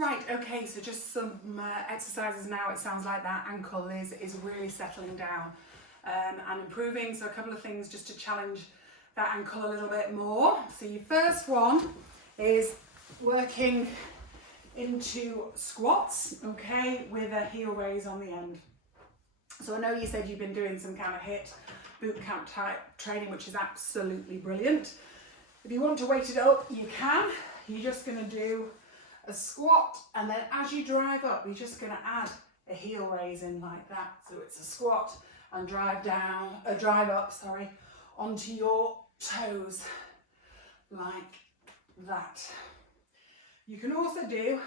Right, okay, so just some exercises now. It sounds like that ankle is really settling down and improving. So a couple of things just to challenge that ankle a little bit more. So your first one is working into squats, okay, with a heel raise on the end. So I know you said you've been doing some kind of HIIT boot camp type training, which is absolutely brilliant. If you want to weight it up, you can. You're just going to do a squat, and then as you drive up, you're just going to add a heel raise in like that. So it's a squat and drive up, onto your toes like that. You can also do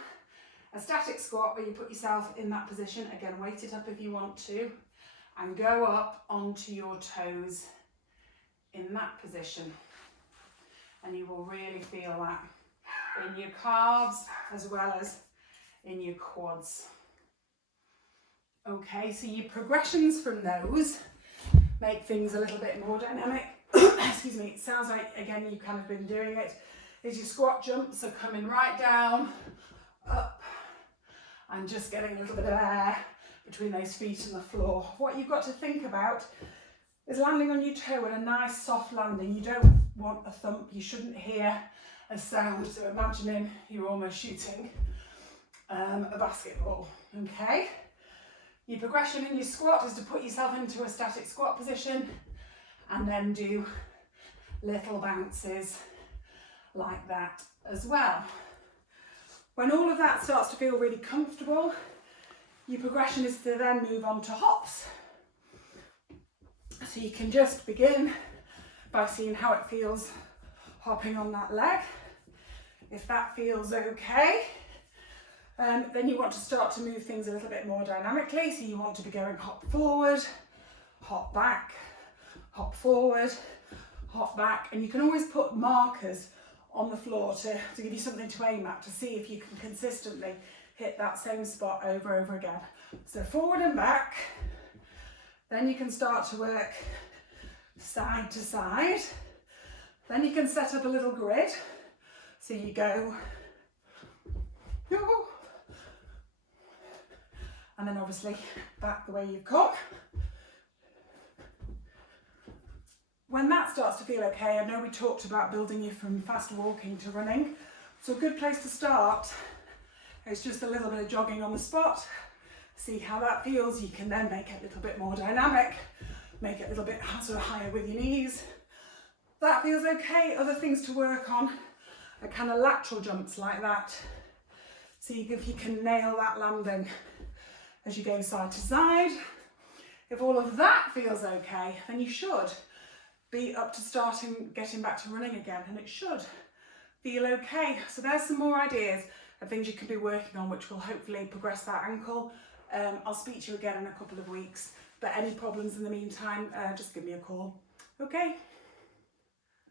a static squat where you put yourself in that position, again weight it up if you want to, and go up onto your toes in that position. And you will really feel that in your calves as well as in your quads. Okay, so your progressions from those make things a little bit more dynamic. Excuse me, it sounds like, again, you've kind of been doing it. Is your squat jump, so coming right down, up, and just getting a little bit of air between those feet and the floor. What you've got to think about is landing on your toe in a nice soft landing. You don't want a thump, you shouldn't hear a sound. So imagining you're almost shooting a basketball, okay? Your progression in your squat is to put yourself into a static squat position and then do little bounces like that as well. When all of that starts to feel really comfortable, your progression is to then move on to hops. So you can just begin by seeing how it feels hopping on that leg. If that feels okay, then you want to start to move things a little bit more dynamically. So you want to be going hop forward, hop back, hop forward, hop back. And you can always put markers on the floor to give you something to aim at, to see if you can consistently hit that same spot over and over again. So forward and back. Then you can start to work side to side. Then you can set up a little grid. So you go, and then obviously back the way you've come. When that starts to feel okay, I know we talked about building you from fast walking to running. So a good place to start is just a little bit of jogging on the spot. See how that feels. You can then make it a little bit more dynamic, make it a little bit sort of higher with your knees. That feels okay. Other things to work on are kind of lateral jumps like that. See if you can nail that landing as you go side to side. If all of that feels okay, then you should be up to getting back to running again, and it should feel okay. So there's some more ideas of things you can be working on, which will hopefully progress that ankle. I'll speak to you again in a couple of weeks, but any problems in the meantime, just give me a call. Okay.